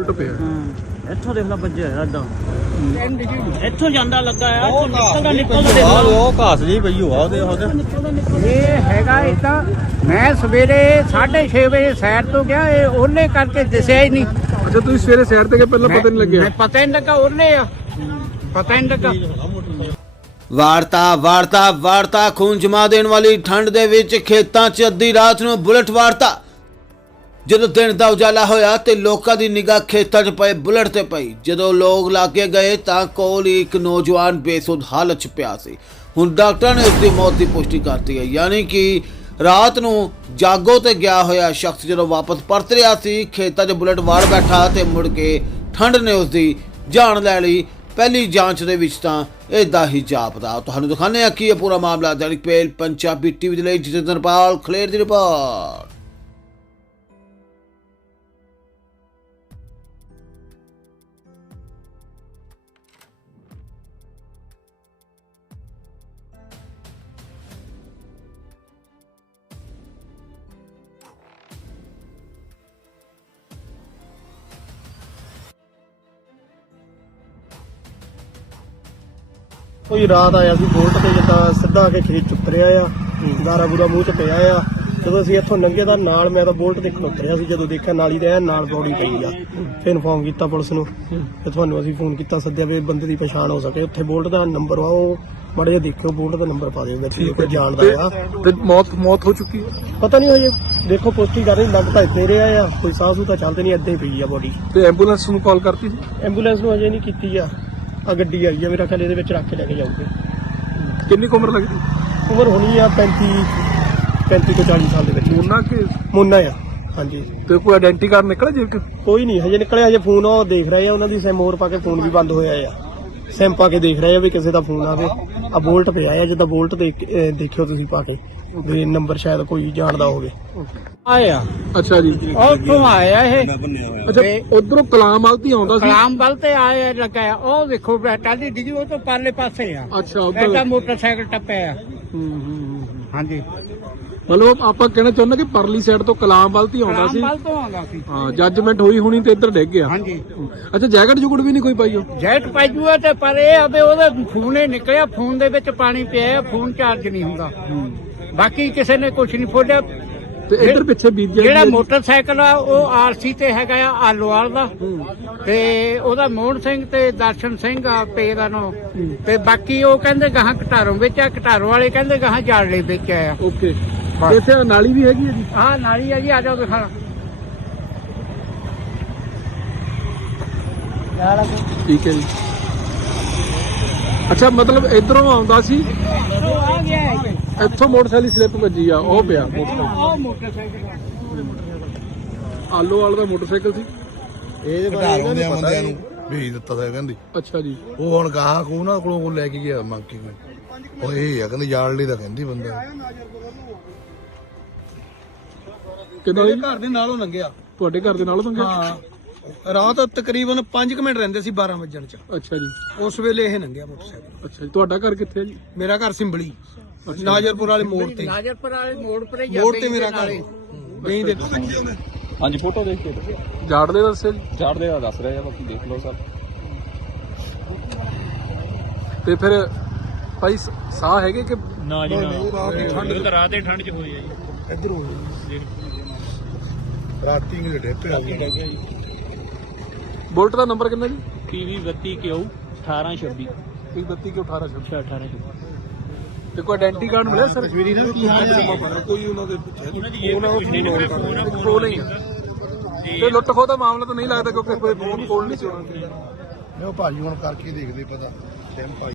ਉਲਟ ਪਿਆ। ਹਾਂ। ਇੱਥੋਂ ਦੇਖ ਲੈ ਵੱਜਿਆ ਹੋਇਆ ਏਦਾਂ ਇੱਥੋਂ ਜਾਂਦਾ ਲੱਗਾ ਆ ਇੱਥੋਂ ਨਿਕਲਦਾ ਨਿਕਲਦਾ ਦੇਖ। ਲਾ ਉਹ ਘਾਸ ਜੀ ਪਈ ਹੋਆ ਉਹਦੇ ਉਹਦੇ। ਨਿਕਲਦਾ ਨਿਕਲਦਾ। ਇਹ ਹੈਗਾ ਇਦਾਂ ਮੈਂ ਸਵੇਰੇ 6:30 ਵਜੇ ਸੈਰ ਤੋਂ ਗਿਆ ਇਹ ਉਹਨੇ ਕਰਕੇ ਦਿਸਿਆ ਹੀ ਨਹੀਂ। ਅੱਛਾ ਤੁਸੀਂ ਸਵੇਰੇ ਸੈਰ ਤੇ ਗਏ ਪਹਿਲਾਂ ਪਤਾ ਨਹੀਂ ਲੱਗਿਆ। ਮੈਂ ਪਤਾ ਹੀ ਨਹੀਂ ਲੱਗਾ ਉਹਨੇ ਆ। ਪਤਾ ਹੀ ਨਹੀਂ ਲੱਗਾ। ਵਾਰਤਾ ਵਾਰਤਾ ਵਾਰਤਾ ਖੂਨ ਜਮਾ ਦੇਣ ਵਾਲੀ ਠੰਡ ਦੇ ਵਿੱਚ ਖੇਤਾਂ 'ਚ ਅੱਧੀ ਰਾਤ ਨੂੰ ਬੁਲਟ ਵਾਰਤਾ। ਜਦੋਂ ਦਿਨ ਦਾ ਉਜਾਲਾ ਹੋਇਆ ਤੇ ਲੋਕਾਂ ਦੀ ਨਿਗਾਹ ਖੇਤਾਂ 'ਚ ਪਏ, ਬੁਲਟ ਤੇ ਪਈ। ਜਦੋਂ ਲੋਕ ਲਾਗੇ ਗਏ ਤਾਂ ਕੋਲ ਹੀ ਇੱਕ ਨੌਜਵਾਨ ਬੇਸੁੱਧ ਹਾਲਤ 'ਚ ਪਿਆ ਸੀ। ਹੁਣ ਡਾਕਟਰਾਂ ਨੇ ਉਸ ਦੀ ਮੌਤ ਦੀ ਪੁਸ਼ਟੀ ਕਰਤੀ ਹੈ। ਯਾਨੀ ਕਿ ਰਾਤ ਨੂੰ ਜਾਗੋ ਤੇ ਗਿਆ ਹੋਇਆ ਸ਼ਖਸ ਜਦੋਂ ਵਾਪਸ ਪਰਤ ਰਿਹਾ ਸੀ, ਖੇਤਾਂ 'ਚ ਬੁਲਟ ਵਾਰ ਬੈਠਾ ਤੇ ਮੁੜ ਕੇ ਠੰਡ ਨੇ ਉਸ ਦੀ ਜਾਨ ਲੈ ਲਈ। ਪਹਿਲੀ ਜਾਂਚ ਦੇ ਵਿੱਚ ਤਾਂ ਇਦਾਂ ਹੀ ਜਾਪਦਾ। ਤੁਹਾਨੂੰ ਦਿਖਾਣੇ ਆ ਕੀ ਇਹ ਪੂਰਾ ਮਾਮਲਾ। ਦੈਨਿਕ ਪੇਲ ਪੰਜਾਬੀ ਟੀਵੀ ਦੇ ਲਈ ਜਤਿੰਦਰਪਾਲ ਖਲੇਰ ਦੀ ਰਿਪੋਰਟ। ਕੋਈ ਰਾਤ ਆਇਆ ਸੀ ਬੋਲਟ ਤੇ ਜਿੱਦਾਂ ਸਿੱਧਾ ਆ ਕੇ ਖਰੀਦ ਚੁੱਤਰਿਆ ਆ ਗਾਰਾ ਬੂਰਾ ਮੂੰਹ ਚ ਪਿਆ ਆ। ਜਦੋਂ ਅਸੀਂ ਇੱਥੋਂ ਲੰਘੇ ਤਾਂ ਨਾਲ ਮੈਂ ਤਾਂ ਬੋਲਟ ਤੇ ਖਲੋਤਰਿਆ ਸੀ ਜਦੋਂ ਦੇਖਿਆ ਨਾਲੀ ਦੇ ਐਨ ਨਾਲ ਬੋਡੀ ਪਈ ਆ। ਫਿਰ ਇਨਫੋਰਮ ਕੀਤਾ ਪੁਲਿਸ ਨੂੰ ਤੇ ਤੁਹਾਨੂੰ ਅਸੀਂ ਫੋਨ ਕੀਤਾ ਸੱਦਿਆ ਵੀ ਬੰਦੇ ਦੀ ਪਛਾਣ ਹੋ ਸਕੇ। ਉੱਥੇ ਬੋਲਟ ਦਾ ਨੰਬਰ ਆ ਉਹ ਮਾੜਾ ਜਿਹਾ ਦੇਖਿਓ ਬੋਲਟ ਦਾ ਨੰਬਰ ਪਾ ਦਿਓ ਵਿੱਚ ਜੇ ਕੋਈ ਜਾਣਦਾ ਆ। ਤੇ ਮੌਤ ਮੌਤ ਹੋ ਚੁੱਕੀ ਹੈ? ਪਤਾ ਨਹੀਂ ਹਜੇ। ਦੇਖੋ ਪੁਸ਼ਟੀ ਕਰ ਰਹੀ ਲੱਗ ਤਾਂ ਇੱਥੇ ਰਿਹਾ ਆ। ਕੋਈ ਸਾਹ ਸੂ ਤਾਂ ਚੱਲਦੇ ਨਹੀਂ ਹੀ ਪਈ ਆ ਬੋਡੀ ਤੇ ਐਂਬੂਲੈਂਸ ਨੂੰ ਕਾਲ ਕਰਤੀ ਸੀ? ਐਂਬੂਲੈਂਸ ਨੂੰ ਅਜੇ ਨਹੀਂ ਕੀਤੀ ਆ। ਆ ਗੱਡੀ ਆਈ ਆ ਮੇਰਾ ਖਿਆਲ ਇਹਦੇ ਵਿੱਚ ਰੱਖ ਕੇ ਲੈ ਕੇ ਜਾਊਗੇ। ਕਿੰਨੀ ਕੁ ਉਮਰ ਲੱਗਦੀ? ਉਮਰ ਹੋਣੀ ਆ 35 35 ਤੋਂ 40 ਸਾਲ ਦੇ ਵਿੱਚ। ਉਹਨਾਂ ਕਿ? ਮੁੰਨਾ ਆ ਹਾਂਜੀ। ਤੇ ਕੋਈ ਆਇਡੈਂਟੀ ਕਾਰਡ ਨਿਕਲਿਆ ਜੇ ਕਿ ਕੋਈ ਨਹੀਂ ਹਜੇ ਨਿਕਲਿਆ ਹਜੇ ਫੋਨ ਉਹ ਦੇਖ ਰਹੇ ਆ ਉਹਨਾਂ ਦੀ ਸਿਮ ਹੋਰ ਪਾ ਕੇ ਫੋਨ ਵੀ ਬੰਦ ਹੋਇਆ ਆ। ਸਿਮ ਪਾ ਕੇ ਦੇਖ ਰਹੇ ਆ ਵੀ ਕਿਸੇ ਦਾ ਫੋਨ ਆਵੇ। ਆ ਬੋਲਟ ਪਿਆ ਆ ਜਿੱਦਾਂ ਬੋਲਟ ਦੇਖ ਅਹ ਦੇਖਿਓ ਤੁਸੀਂ ਪਾ ਕੇ। ਵੀ ਨੰਬਰ ਸ਼ਾਇਦ ਕੋਈ ਜਾਣਦਾ ਹੋਵੇ। ਆਇਆ। ਅੱਛਾ ਜੀ। ਉੱਥੋਂ ਆਇਆ ਇਹ। ਅੱਛਾ ਉਧਰੋਂ ਕਲਾਮ ਆਲਤੀ ਆਉਂਦਾ ਸੀ? ਕਲਾਮ ਵੱਲ ਤੇ ਆਇਆ ਲੱਗਾ। ਉਹ ਦੇਖੋ ਬੈਟਾ ਦੀ ਡਿੱਗੀ ਉਹ ਤੋਂ ਪਰਲੇ ਪਾਸੇ ਆ। ਅੱਛਾ ਬੈਟਾ ਉਧਰ ਮੋਟਰਸਾਈਕਲ ਟੱਪਿਆ ਹਾਂਜੀ। ਮਤਲਬ ਆਪਾਂ ਕਹਿਣਾ ਚਾਹੁੰਦੇ ਕਿ ਪਰਲੀ ਸਾਈਡ ਤੋਂ ਕਲਾਮ ਆਲਤੀ ਆਉਂਦਾ ਕਲਾਮ ਸੀ? ਵੱਲ ਤੋਂ ਆਉਂਦਾ ਸੀ। ਹਾਂ ਜੱਜਮੈਂਟ ਹੋਈ ਹੋਣੀ ਤੇ ਇੱਧਰ ਡਿੱਗ ਗਿਆ। ਹਾਂਜੀ। ਅੱਛਾ ਜੈਕਟ ਜੁਗੜ ਵੀ ਨਹੀਂ ਕੋਈ ਪਾਈ ਉਹ? ਜੈਟ ਪਾਜੂਆ ਤੇ ਪਰ ਇਹ ਆਵੇ ਉਹਦਾ ਫੋਨ ਹੀ ਨਿਕਲਿਆ। ਫੋਨ ਦੇ ਵਿੱਚ ਪਾਣੀ ਪਿਆ ਫੋਨ ਚਾਰਜ ਨਹੀਂ ਹੁੰਦਾ। ਬਾਕੀ ਕਿਸੇ ਨੇ ਕੁਝ ਨਹੀਂ ਫੋੜਿਆ ਤੇ ਇੱਧਰ ਪਿੱਛੇ ਬੀਤ ਗਿਆ ਜਿਹੜਾ ਮੋਟਰਸਾਈਕਲ ਆ ਉਹ ਆਰਸੀ ਤੇ ਹੈਗਾ ਆ ਆਲੋਵਾਲ ਦਾ। ਤੇ ਉਹਦਾ ਮੋਹਨ ਸਿੰਘ ਤੇ ਦਰਸ਼ਨ ਸਿੰਘ ਆ ਪੇ ਦਾ ਨੋ। ਤੇ ਬਾਕੀ ਉਹ ਕਹਿੰਦੇ ਗਾਹਾਂ ਕਟਾਰੋਂ ਵਿੱਚ ਆ ਕਟਾਰੋਂ ਵਾਲੇ ਕਹਿੰਦੇ ਗਾਹਾਂ ਜਾੜਲੇ ਵਿੱਚ ਆ। ਓਕੇ। ਇੱਥੇ ਨਾਲੀ ਵੀ ਹੈਗੀ ਹੈ ਜੀ? ਆਹ ਨਾਲੀ ਆ ਜੀ ਆ ਜਾਓ ਦਿਖਾ। ਠੀਕ ਹੈ ਜੀ। ਅੱਛਾ ਮਤਲਬ ਇਧਰੋਂ ਆਉਂਦਾ ਸੀ? ਇੱਥੋਂ ਮੋਟਰਸਾਈਕਲ ਸਲਿੱਪ ਵੱਜੀ ਆ ਉਹ ਪਿਆ। ਮੋਟਰਸਾਈਕਲ ਉਹ ਮੋਟਰਸਾਈਕਲ ਆਲੋ ਵਾਲਾ ਦਾ ਮੋਟਰਸਾਈਕਲ ਸੀ। ਇਹ ਘਟਾਰੋਂ ਦੇ ਬੰਦਿਆਂ ਨੂੰ ਭੇਜ ਦਿੱਤਾ ਸੀ ਕਹਿੰਦੀ। ਅੱਛਾ ਜੀ। ਉਹ ਹੁਣ ਗਾਹ ਕੋ ਉਹਨਾਂ ਕੋਲੋਂ ਕੋ ਲੈ ਕੇ ਗਿਆ ਮੰਗ ਕੇ। ਕੋਈ ਉਹ ਇਹ ਆ ਕਹਿੰਦੇ ਯਾਰ ਲਈ ਤਾਂ ਕਹਿੰਦੀ ਬੰਦਾ। ਕਿਦਾਂ ਜੀ? ਘਰ ਦੇ ਨਾਲੋਂ ਲੰਘਿਆ। ਤੁਹਾਡੇ ਘਰ ਦੇ ਨਾਲ ਬੰਗੇ ਹਾਂ। ਰਾਤ ਤਕਰੀਬਨ 5 ਮਿੰਟ ਰਹਿੰਦੇ ਸੀ 12 ਵਜਣ ਚ। ਅੱਛਾ ਜੀ। ਉਸ ਵੇਲੇ ਇਹ ਲੰਘਿਆ ਮੋਟਰਸਾਈਕਲ। ਅੱਛਾ ਜੀ ਤੁਹਾਡਾ ਘਰ ਕਿੱਥੇ ਹੈ ਜੀ? ਮੇਰਾ ਘਰ ਸਿੰਬਲੀ। ਨਾਜਰਪੁਰ ਵਾਲੇ ਮੋੜ ਤੇ। ਨਾਜਰਪੁਰ ਵਾਲੇ ਮੋੜ ਪਰ ਹੀ ਮੋੜ ਤੇ ਮੇਰਾ ਘਰ। ਗਈ ਦੇ ਹਾਂਜੀ ਫੋਟੋ ਦੇਖ ਕੇ ਜਾੜ ਦੇ ਦੱਸਿਆ ਜੀ। ਚਾੜਦੇ ਆ ਦੱਸ ਰਹੇ ਆ ਬਾਕੀ ਦੇਖ ਲਓ ਸਭ। ਤੇ ਫਿਰ ਭਾਈ ਸ- ਸਾਹ ਹੈਗੇ ਕਿ ਨਾ ਜੀ ਨਾ। ਰਾਤ ਦੇ ਠੰਡ ਚ ਹੋਈ ਆ ਜੀ। ਇੱਧਰ ਹੋ ਰਾਤੀ ਕਿਹੜੇ ਡੇਪੇ ਆ ਗਏ ਬੁਲਟ ਦਾ ਨੰਬਰ ਕਿੰਨਾ ਜੀ? ਪੀਵੀ 32 ਕਿਉ 1826 32 ਕਿ 18 ਅੱਛਾ 18 ਤੇ ਕੋਈ ਆਇਡੈਂਟੀ ਕਾਰਡ ਮਿਲਿਆ ਸਰ? ਕੋਈ ਉਹਨਾਂ ਦੇ ਪਿੱਛੇ? ਉਹਨਾਂ ਨੂੰ ਕੋਲ ਨਹੀਂ। ਤੇ ਲੁੱਟ ਖੋਹ ਦਾ ਮਾਮਲਾ ਤਾਂ ਨਹੀਂ ਲੱਗਦਾ ਕਿਉਂਕਿ ਕੋਈ ਫੋਨ ਕੋਲ ਨਹੀਂ ਸੀ ਉਹਨਾਂ ਦੇ ਮੈਂ ਉਹ ਭਾਜੀ ਹੁਣ ਕਰਕੇ ਦੇਖਦੇ ਪਤਾ। ਟਾਈਮ